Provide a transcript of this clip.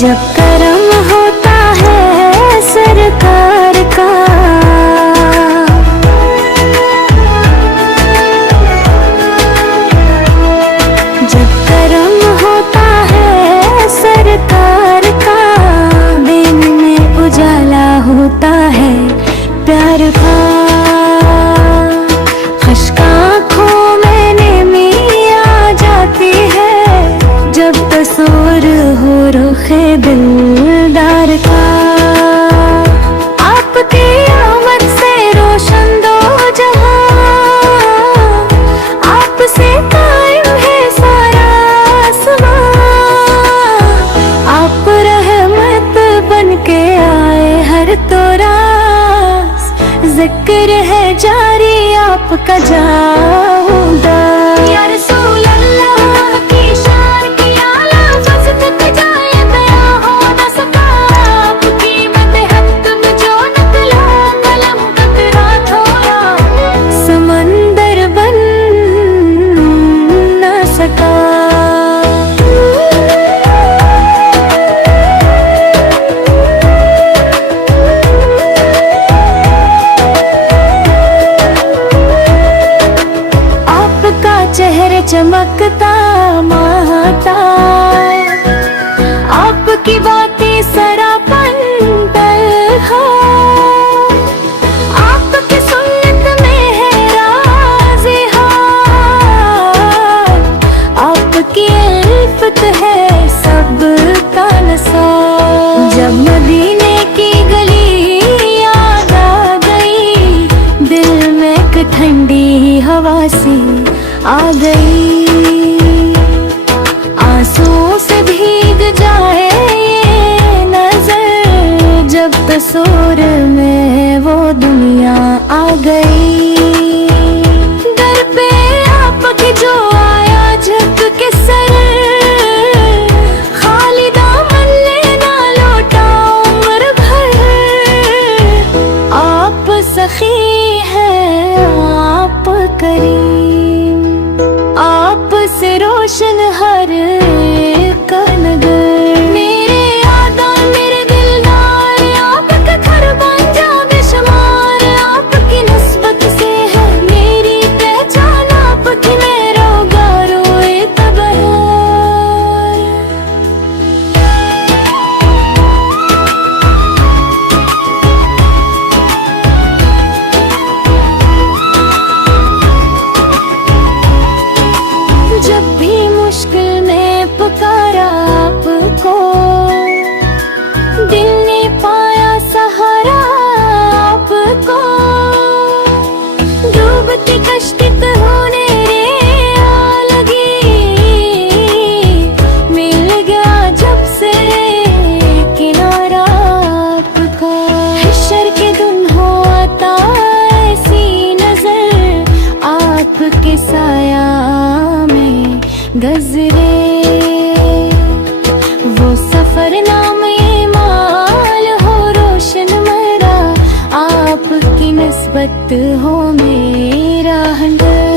जब करम होता है सरकार का, जब करम होता है सरकार का, दिन में उजाला होता है प्यार का। खश्क आँखों में नमी आ जाती है जब तस्वीर हो रुखे दिलदार का। आपकी आमद से रोशन दो जहां, आपसे कायम है सारा आसमां। आप रहमत बन के आए हर तोरास, जिक्र है जारी आपका जाऊंगा। या रसूल अल्लाह की शान की आला फज़ तक जाए बया हो न सका। आपकी मदहत में जो निकला कलम कतरा थोड़ा, समंदर बन न सका। चेहरे चमकता महता, आपकी बातें सरापन तलखा। आपकी सुन्नत में है राज़े हाल, आपकी इल्फत है सबका नसार। जब मदीने की गली याद आ गई, दिल में एक ठंडी हवा सी आ गई। आंसुओं से भीग जाए ये नजर, जब तस्वीर में वो दुनिया आ गई। दर पे आपके जो आया झुक के सर, खाली दामन लेना लौटा उम्र भर। आप सखी हैं आप करीम, आप से रोशन हर एक नगर। मेरे आदा मेरे दिलदार आपका घर बन जा बेशुमार। आपकी निस्बत से है मेरी पहचान, आपकी मैं रोगारो एतबार। जब भी मुश्किल में पुकारा आपको, दिल ने पाया सहारा आपको। डूबती कश्ती पे होने रे आ लगी, मिल गया जब से किनारा आपका। हश्र के दिन हो आता ऐसी नजर, आपके साया गजरे। वो सफर नाम माल हो रोशन मेरा, आपकी निस्बत हो मेरा हंडर।